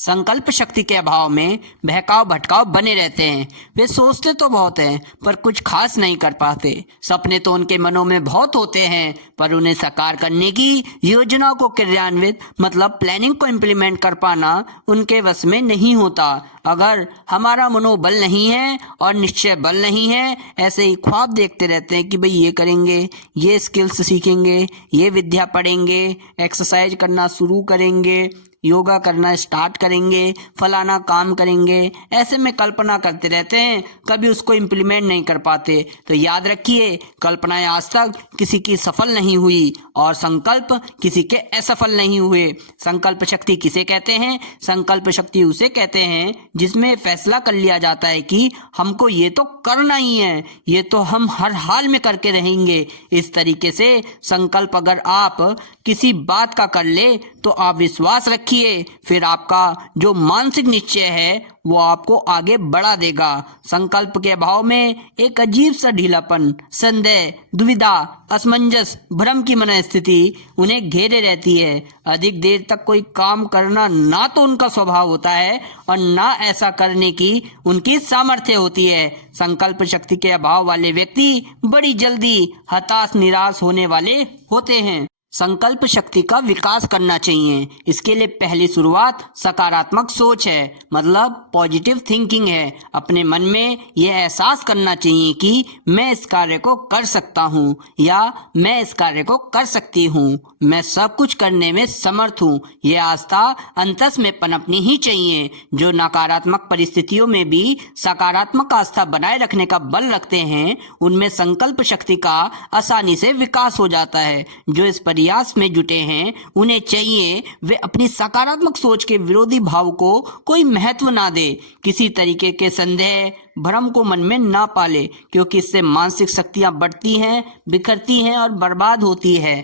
संकल्प शक्ति के अभाव में बहकाव भटकाव बने रहते हैं। वे सोचते तो बहुत हैं पर कुछ खास नहीं कर पाते। सपने तो उनके मनों में बहुत होते हैं पर उन्हें साकार करने की योजनाओं को क्रियान्वित मतलब प्लानिंग को इम्प्लीमेंट कर पाना उनके वश में नहीं होता। अगर हमारा मनोबल नहीं है और निश्चय बल नहीं है, ऐसे ही ख्वाब देखते रहते हैं कि भाई ये करेंगे, ये स्किल्स सीखेंगे, ये विद्या पढ़ेंगे, एक्सरसाइज करना शुरू करेंगे, योगा करना स्टार्ट करेंगे, फलाना काम करेंगे, ऐसे में कल्पना करते रहते हैं, कभी उसको इम्प्लीमेंट नहीं कर पाते। तो याद रखिए, कल्पनाएं आज तक किसी की सफल नहीं हुई और संकल्प किसी के असफल नहीं हुए। संकल्प शक्ति किसे कहते हैं? संकल्प शक्ति उसे कहते हैं जिसमें फैसला कर लिया जाता है कि हमको ये तो करना ही है, ये तो हम हर हाल में करके रहेंगे। इस तरीके से संकल्प अगर आप किसी बात का कर ले तो आप विश्वास रखिए, फिर आपका जो मानसिक निश्चय है वो आपको आगे बढ़ा देगा। संकल्प के अभाव में एक अजीब सा ढीलापन, संदेह, दुविधा, असमंजस, भ्रम की मनस्थिति उन्हें घेरे रहती है। अधिक देर तक कोई काम करना ना तो उनका स्वभाव होता है और ना ऐसा करने की उनकी सामर्थ्य होती है। संकल्प शक्ति के अभाव वाले व्यक्ति बड़ी जल्दी हताश निराश होने वाले होते हैं। संकल्प शक्ति का विकास करना चाहिए। इसके लिए पहली शुरुआत सकारात्मक सोच है, मतलब पॉजिटिव थिंकिंग है। अपने मन में यह एहसास करना चाहिए कि मैं इस कार्य को कर सकता हूँ या मैं इस कार्य को कर सकती हूँ, मैं सब कुछ करने में समर्थ हूँ। यह आस्था अंतस में पनपनी ही चाहिए। जो नकारात्मक परिस्थितियों में भी सकारात्मक आस्था बनाए रखने का बल रखते हैं, उनमें संकल्प शक्ति का आसानी से विकास हो जाता है। जो इस प्रयास में जुटे हैं, उन्हें चाहिए वे अपनी सकारात्मक सोच के विरोधी भाव को कोई महत्व ना दे, किसी तरीके के संदेह भ्रम को मन में ना पाले, क्योंकि इससे मानसिक शक्तियां बढ़ती हैं, बिखरती हैं और बर्बाद होती है।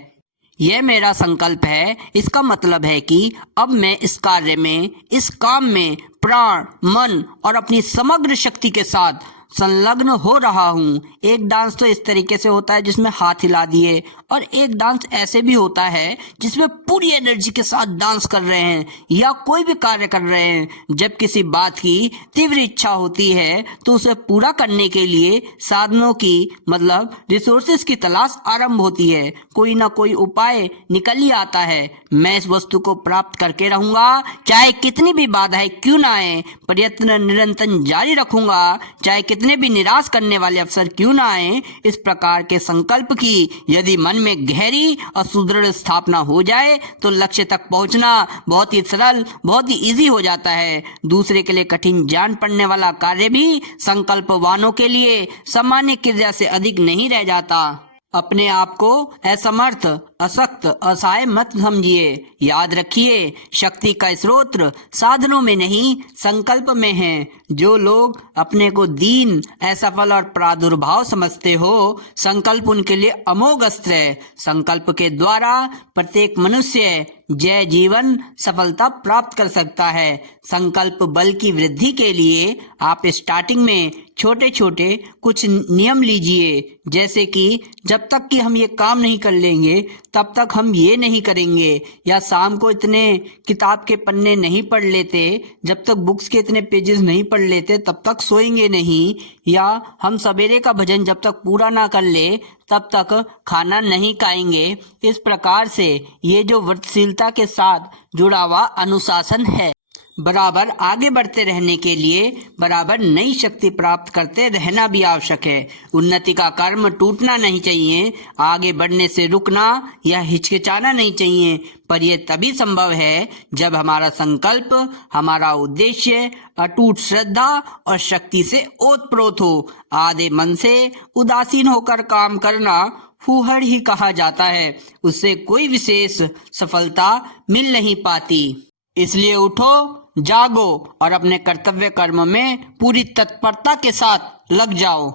यह मेरा संकल्प है, इसका मतलब है कि अब मैं इस कार्य में, इस काम में प्राण, मन और अपनी समग्र शक्ति के साथ संलग्न हो रहा हूँ। एक डांस तो इस तरीके से होता है जिसमें हाथ हिला दिए, और एक डांस ऐसे भी होता है जिसमें पूरी एनर्जी के साथ डांस कर रहे हैं या कोई भी कार्य कर रहे हैं। जब किसी बात की तीव्र इच्छा होती है तो उसे पूरा करने के लिए साधनों की मतलब रिसोर्सेज की तलाश आरंभ होती है। कोई ना कोई उपाय निकल ही आता है। मैं इस वस्तु को प्राप्त करके रहूंगा, चाहे कितनी भी बाधाएं क्यों ना आए। प्रयत्न निरंतर जारी रखूंगा, चाहे कितने भी निराश करने वाले अवसर क्यों ना आए। इस प्रकार के संकल्प की यदि मन में गहरी और सुदृढ़ स्थापना हो जाए तो लक्ष्य तक पहुंचना बहुत ही सरल, बहुत ही इजी हो जाता है। दूसरे के लिए कठिन जान पड़ने वाला कार्य भी संकल्पवानों के लिए सामान्य क्रिया से अधिक नहीं रह जाता। अपने आप को असमर्थ, अशक्त, असहाय मत समझिए। याद रखिए, शक्ति का स्रोत साधनों में नहीं संकल्प में है। जो लोग अपने को दीन, असफल और प्रादुर्भाव समझते हो, संकल्प उनके लिए अमोघ अस्त्र है। संकल्प के द्वारा प्रत्येक मनुष्य जय जीवन सफलता प्राप्त कर सकता है। संकल्प बल की वृद्धि के लिए आप स्टार्टिंग में छोटे छोटे कुछ नियम लीजिए, जैसे कि जब तक कि हम ये काम नहीं कर लेंगे तब तक हम ये नहीं करेंगे, या शाम को इतने किताब के पन्ने नहीं पढ़ लेते, जब तक बुक्स के इतने पेजेस नहीं पढ़ लेते तब तक सोएंगे नहीं, या हम सवेरे का भजन जब तक पूरा ना कर ले तब तक खाना नहीं खाएंगे। इस प्रकार से ये जो व्रतशीलता के साथ जुड़ा हुआ अनुशासन है, बराबर आगे बढ़ते रहने के लिए बराबर नई शक्ति प्राप्त करते रहना भी आवश्यक है। उन्नति का कर्म टूटना नहीं चाहिए, आगे बढ़ने से रुकना या हिचकिचाना नहीं चाहिए, पर यह तभी संभव है जब हमारा संकल्प, हमारा उद्देश्य अटूट श्रद्धा और शक्ति से ओतप्रोत हो। आधे मन से उदासीन होकर काम करना फूहड़ ही कहा जाता है, उससे कोई विशेष सफलता मिल नहीं पाती। इसलिए उठो, जागो और अपने कर्तव्य कर्म में पूरी तत्परता के साथ लग जाओ।